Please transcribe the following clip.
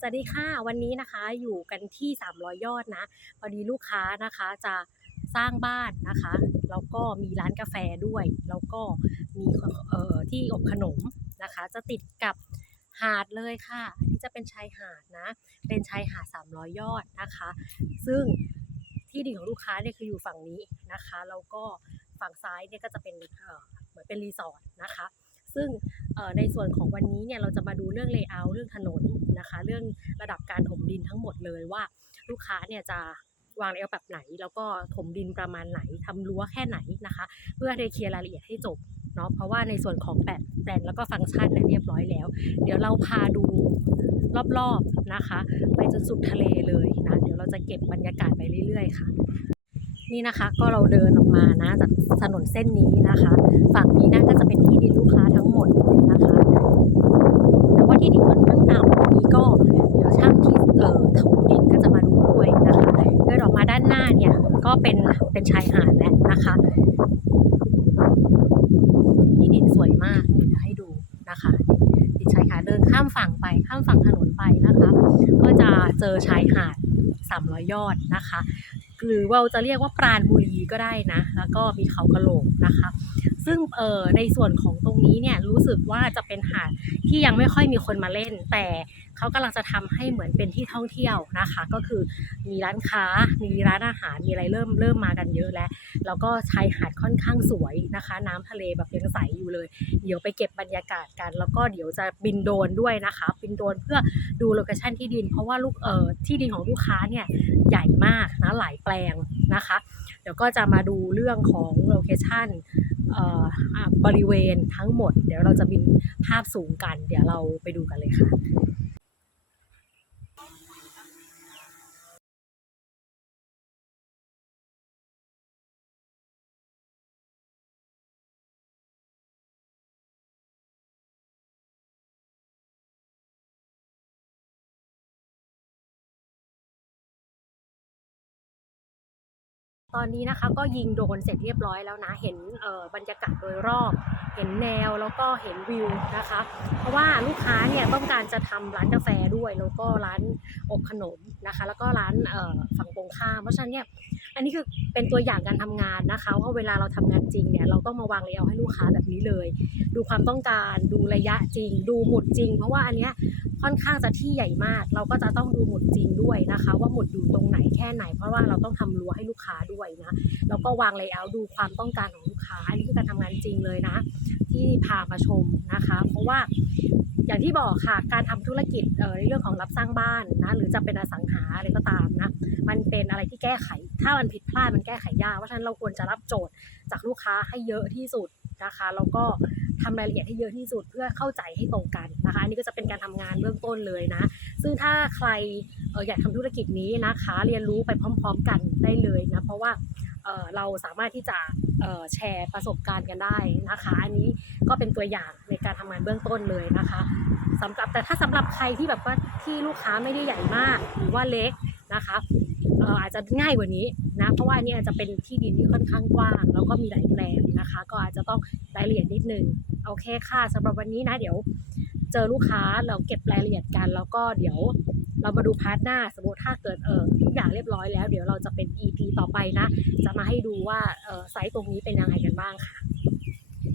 สวัสดีค่ะวันนี้นะคะอยู่กันที่ 300 ยอดนะพอดีลูกค้านะคะจะสร้างบ้านนะคะแล้วก็มีร้านกาแฟด้วย แล้วก็มีที่อบขนมนะคะ จะติดกับหาดเลยค่ะอันนี้จะเป็นชายหาดนะ เป็นชายหาด 300 ยอดนะคะ ซึ่งที่ดินของลูกค้าเนี่ยคืออยู่ฝั่งนี้นะคะแล้วก็ฝั่งซ้ายเนี่ยก็จะเป็นเหมือนเป็นรีสอร์ทนะคะ ซึ่งในส่วนของวันนี้เนี่ยเราจะมาดูเรื่องเลเยอร์เรื่องถนนนะคะ เรื่องระดับการถมดินทั้งหมดเลยว่าลูกค้าเนี่ยจะวางเลเยอร์แบบไหน แล้วก็ถมดินประมาณไหนทำรั้วแค่ไหนนะคะ เพื่อให้เคลียร์รายละเอียดให้จบเนาะเพราะว่าในส่วนของแปลนแปลนแล้วก็ฟังก์ชันเนี่ยเรียบร้อยแล้ว เดี๋ยวเราพาดูรอบๆนะคะ ไปจนสุดทะเลเลยนะเดี๋ยวเราจะเก็บบรรยากาศไปเรื่อยๆค่ะนี่นะคะก็เราเดินออกมานะจากถนนเส้นนี้นะคะ ฝั่งนี้นะก็จะเป็นที่ดินลูกค้าทั้งหมดนะคะ แต่ว่าที่ดินค่อนข้างต่ำวันนี้ก็เดี๋ยวช่างที่เอ่อถมดินก็จะมาดูด้วยนะคะเดินออกมาด้านหน้าเนี่ยก็ เป็นชายหาดแล้วนะคะที่ดินสวยมากนี่เดี๋ยวให้ดูนะคะติดชายหาดเดินข้ามฝั่งไปข้ามฝั่งถนนไปนะคะก็จะเจอชายหาด300ยอดนะคะ หรือว่าจะเรียกว่าปราณบุรีก็ได้นะ แล้วก็มีเขากระโหลกนะคะ ซึ่งเออในส่วนของตรงนี้เนี่ยรู้สึกว่าจะเป็นหาดที่ยังไม่ค่อยมีคนมาเล่น แต่เขากำลังจะทำให้เหมือนเป็นที่ท่องเที่ยวนะคะ ก็คือมีร้านค้า มีร้านอาหาร มีอะไรเริ่มเริ่มมากันเยอะแล้ว แล้วก็ชายหาดค่อนข้างสวยนะคะ น้ำทะเลแบบยังใสอยู่เลย เดี๋ยวไปเก็บบรรยากาศกัน แล้วก็เดี๋ยวจะบินโดรนด้วยนะคะ บินโดรนเพื่อดูโลเคชั่นที่ดิน เพราะว่าลูกเออที่ดินของลูกค้าเนี่ยใหญ่มากนะหลายแปลงนะคะ เดี๋ยวก็จะมาดูเรื่องของโลเคชั่น บริเวณทั้งหมด เดี๋ยวเราจะบินภาพสูงกัน เดี๋ยวเราไปดูกันเลยค่ะ ตอนนี้นะคะก็ยิงโดนเสร็จเรียบร้อยแล้วนะ เห็นบรรยากาศโดยรอบ เห็นแนวแล้วก็เห็นวิวนะคะ เพราะว่าลูกค้าเนี่ยต้องการจะทำร้านกาแฟด้วย แล้วก็ร้านอบขนมนะคะ แล้วก็ร้านฝั่งตรงข้ามเพราะฉะนั้นเนี่ย อันนี้คือเป็นตัวอย่างการทำงานนะคะว่าเวลาเราทำงานจริงเนี่ยเราต้องมาวางเลเยอร์ให้ลูกค้าแบบนี้เลย ดูความต้องการดูระยะจริง ดูหมุดจริง เพราะว่าอันเนี้ยค่อนข้างจะที่ใหญ่มาก เราก็จะต้องดูหมุดจริงด้วยนะคะ ว่าหมุดอยู่ตรงไหนแค่ไหน เพราะว่าเราต้องทำรั้วให้ลูกค้าด้วยนะแล้วก็วางเลเยอร์ดูความต้องการของลูกค้าอันนี้คือการทำงานจริงเลยนะ ที่พามาชมนะคะ เพราะว่า อย่างที่บอกค่ะ การทำธุรกิจในเรื่องของรับสร้างบ้านนะหรือจะเป็นอสังหาอะไรก็ตามนะมันเป็นอะไรที่แก้ไข ถ้ามันผิดพลาดมันแก้ไขยากเพราะฉะนั้นเราควรจะรับโจทย์จากลูกค้าให้เยอะที่สุดนะคะแล้วก็ทำรายละเอียดให้เยอะที่สุดเพื่อเข้าใจให้ตรงกันนะคะอันนี้ก็จะเป็นการทำงานเบื้องต้นเลยนะ ซึ่งถ้าใครอออยากทำธุรกิจนี้นะคะ เรียนรู้ไปพร้อม ๆ กันได้เลยนะเพราะว่า เราสามารถที่จะแชร์ประสบการณ์กันได้นะคะ อันนี้ก็เป็นตัวอย่างในการทำงานเบื้องต้นเลยนะคะสำหรับแต่ถ้าสำหรับใครที่แบบว่าที่ลูกค้าไม่ได้ใหญ่มากหรือว่าเล็กนะคะอาจจะง่ายกว่านี้นะเพราะว่าอันนี้อาจจะเป็นที่ดินที่ค่อนข้างกว้าง แล้วก็มีหลายแปลงนะคะ ก็อาจจะต้องรายละเอียดนิดนึงโอเคค่ะสำหรับวันนี้นะเดี๋ยว เจอลูกค้าเราเก็บรายละเอียดกัน แล้วก็เดี๋ยว เรามาดูพาร์ทหน้า สมมติถ้าเกิดเออทุกอย่างเรียบร้อยแล้ว เดี๋ยวเราจะเป็น EP ต่อไปนะ จะมาให้ดูว่าเออไซต์ตรงนี้เป็นยังไงกันบ้างค่ะ